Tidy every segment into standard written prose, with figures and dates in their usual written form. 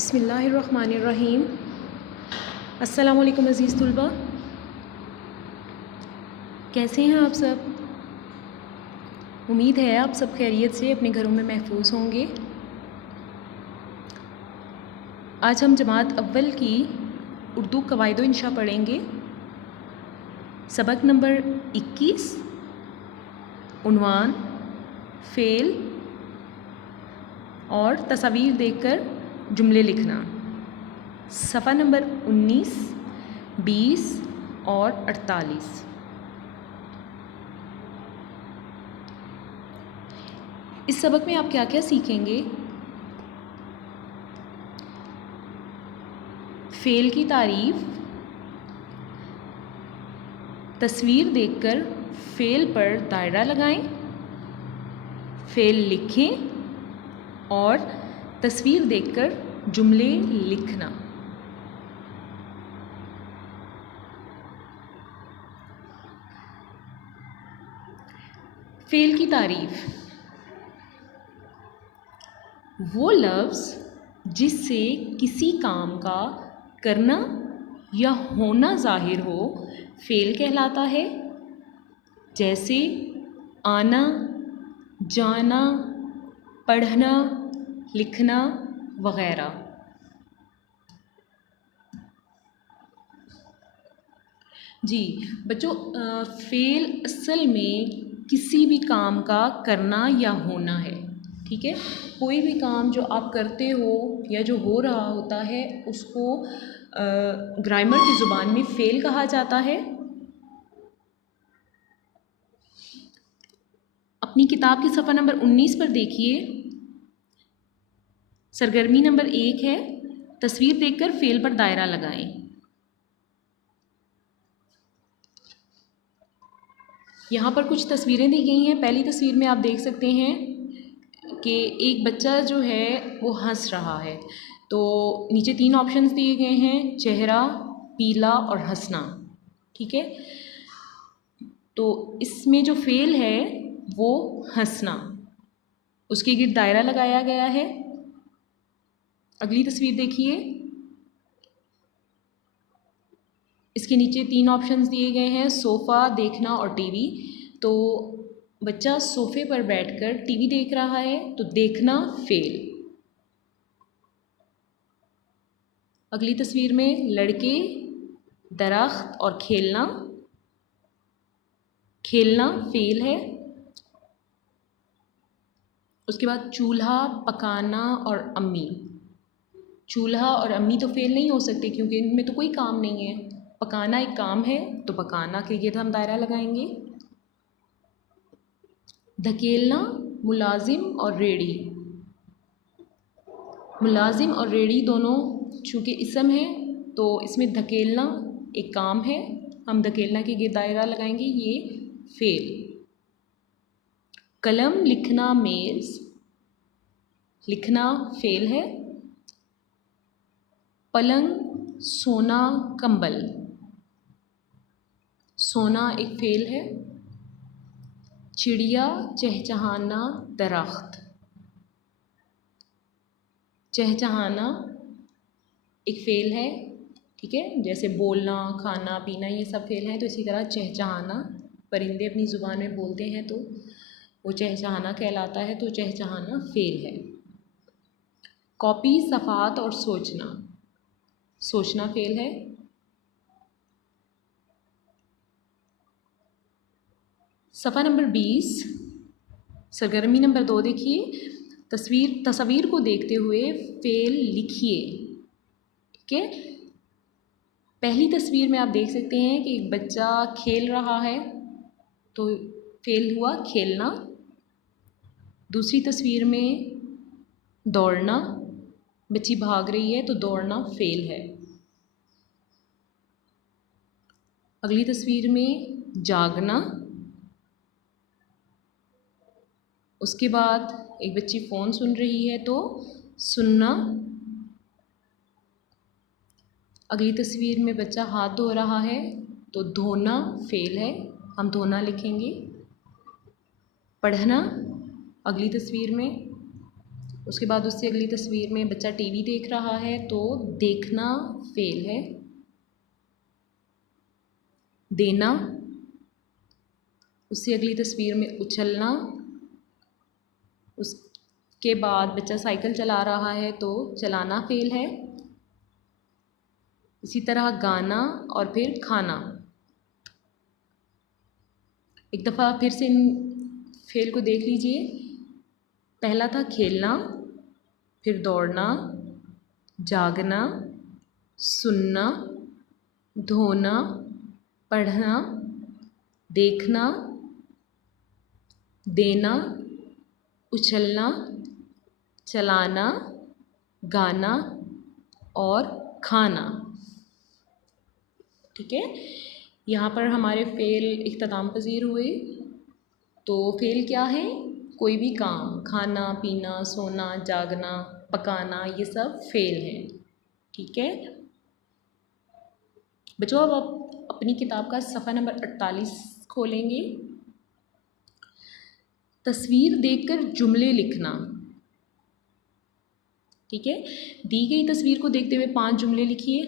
बिस्मिल्लाहिर्रहमानिर्रहीम। अस्सलामुअलैकुम अज़ीज़ तुलबा, कैसे हैं आप सब? उम्मीद है आप सब खैरियत से अपने घरों में महफूज होंगे। आज हम जमात अव्वल की उर्दू कवायद व इंशा पढ़ेंगे। सबक नंबर 21, उन्वान, फ़ेल और तस्वीर देखकर जुमले लिखना। सफ़ा नंबर 19, 20 और 48। इस सबक में आप क्या क्या सीखेंगे? फ़ेल की तारीफ़, तस्वीर देखकर फ़ेल पर दायरा लगाएं, फ़ेल लिखें और तस्वीर देखकर जुमले लिखना। फ़ेल की तारीफ़, वो लफ्ज़ जिससे किसी काम का करना या होना ज़ाहिर हो फ़ेल कहलाता है, जैसे आना, जाना, पढ़ना, लिखना वग़ैरह। जी बच्चों, फ़ेल असल में किसी भी काम का करना या होना है। ठीक है, कोई भी काम जो आप करते हो या जो हो रहा होता है उसको ग्रामर की ज़ुबान में फ़ेल कहा जाता है। अपनी किताब की सफ़ा नंबर 19 पर देखिए, सरगर्मी नंबर 1 है, तस्वीर देखकर फ़ेल पर दायरा लगाएं। यहाँ पर कुछ तस्वीरें दी गई हैं। पहली तस्वीर में आप देख सकते हैं कि एक बच्चा जो है वो हंस रहा है। तो नीचे 3 ऑप्शंस दिए गए हैं, चेहरा, पीला और हंसना। ठीक है, तो इसमें जो फ़ेल है वो हंसना, उसके गिर्द दायरा लगाया गया है। अगली तस्वीर देखिए, इसके नीचे 3 ऑप्शंस दिए गए हैं, सोफ़ा, देखना और टीवी। तो बच्चा सोफ़े पर बैठकर टीवी देख रहा है, तो देखना फ़ेल। अगली तस्वीर में लड़के, दरख्त और खेलना, खेलना फ़ेल है। उसके बाद चूल्हा, पकाना और अम्मी। चूल्हा और अम्मी तो फ़ेल नहीं हो सकते क्योंकि इनमें तो कोई काम नहीं है। पकाना एक काम है, तो पकाना के गिर्द हम दायरा लगाएंगे। धकेलना, मुलाजिम और रेड़ी। मुलाजिम और रेड़ी दोनों चूँकि इसम है तो इसमें धकेलना एक काम है, हम धकेलना के गिर्द दायरा लगाएंगे, ये फ़ेल। कलम, लिखना, मेज़, लिखना फ़ेल है। पलंग, सोना, कंबल, सोना एक फ़ेल है। चिड़िया, चहचहाना, दरख्त, चहचहाना एक फ़ेल है। ठीक है, जैसे बोलना, खाना, पीना ये सब फ़ेल हैं, तो इसी तरह चहचहाना, परिंदे अपनी ज़ुबान में बोलते हैं तो वो चहचहाना कहलाता है, तो चहचहाना फ़ेल है। कॉपी, सफ़ात और सोचना, सोचना फ़ेल है। सफ़ा नंबर 20, सरगर्मी नंबर 2 देखिए, तस्वीर को देखते हुए फ़ेल लिखिए। ठीक है, पहली तस्वीर में आप देख सकते हैं कि एक बच्चा खेल रहा है, तो फ़ेल हुआ खेलना। दूसरी तस्वीर में दौड़ना, बच्ची भाग रही है तो दौड़ना फ़ेल है। अगली तस्वीर में जागना, उसके बाद एक बच्ची फ़ोन सुन रही है तो सुनना। अगली तस्वीर में बच्चा हाथ धो रहा है तो धोना फ़ेल है, हम धोना लिखेंगे। पढ़ना, अगली तस्वीर में उसके बाद उससे अगली तस्वीर में बच्चा टीवी देख रहा है, तो देखना फ़ेल है। देना, उससे अगली तस्वीर में उछलना, उसके बाद बच्चा साइकिल चला रहा है तो चलाना फ़ेल है। इसी तरह गाना और फिर खाना। एक दफ़ा फिर से इन फ़ेल को देख लीजिए। पहला था खेलना, फिर दौड़ना, जागना, सुनना, धोना, पढ़ना, देखना, देना, उछलना, चलाना, गाना और खाना। ठीक है, यहाँ पर हमारे फ़ेल इख्तिताम पज़ीर हुए। तो फ़ेल क्या है? कोई भी काम, खाना, पीना, सोना, जागना, पकाना, ये सब फ़ेल है। ठीक है बच्चों, अब आप अपनी किताब का सफ़ा नंबर 48 खोलेंगे। तस्वीर देखकर जुमले लिखना। ठीक है, दी गई तस्वीर को देखते हुए 5 जुमले लिखिए।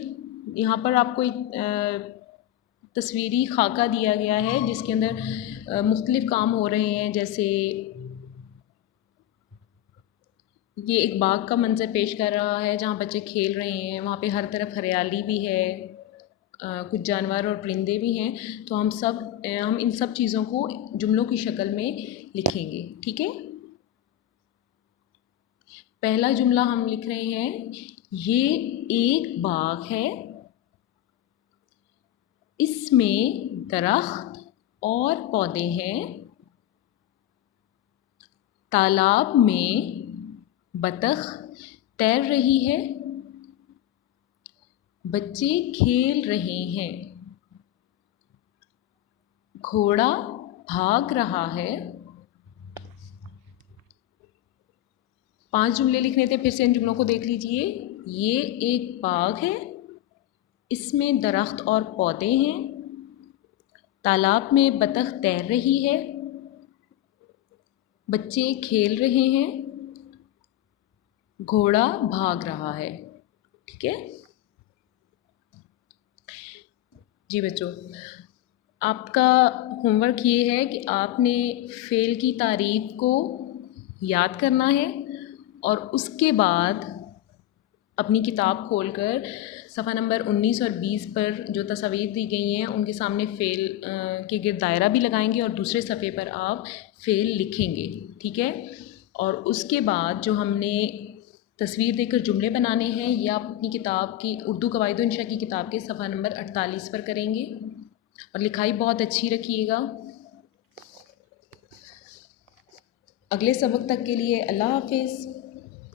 यहाँ पर आपको एक तस्वीरी खाका दिया गया है जिसके अंदर मुख्तलिफ़ काम हो रहे हैं। जैसे ये एक बाग का मंज़र पेश कर रहा है जहाँ बच्चे खेल रहे हैं, वहाँ पे हर तरफ हरियाली भी है, कुछ जानवर और परिंदे भी हैं। तो हम इन सब चीज़ों को जुमलों की शक्ल में लिखेंगे। ठीक है, पहला जुमला हम लिख रहे हैं, ये एक बाग है, इसमें दरख्त और पौधे हैं, तालाब में बतख तैर रही है, बच्चे खेल रहे हैं, घोड़ा भाग रहा है। 5 जुमले लिखने थे, फिर से इन जुमलों को देख लीजिए। ये एक बाग है, इसमें दरख्त और पौधे हैं, तालाब में बतख तैर रही है, बच्चे खेल रहे हैं, घोड़ा भाग रहा है। ठीक है जी बच्चों, आपका होमवर्क ये है कि आपने फ़ेल की तारीफ़ को याद करना है और उसके बाद अपनी किताब खोलकर सफ़ा नंबर 19 और 20 पर जो तस्वीर दी गई हैं उनके सामने फ़ेल के गिर्द दायरा भी लगाएंगे और दूसरे सफ़े पर आप फ़ेल लिखेंगे। ठीक है, और उसके बाद जो हमने तस्वीर देकर जुमले बनाने हैं ये आप अपनी किताब की उर्दू कवायद व इंशा की किताब के सफ़ा नंबर 48 पर करेंगे। और लिखाई बहुत अच्छी रखिएगा। अगले सबक तक के लिए अल्लाह हाफ़िज़।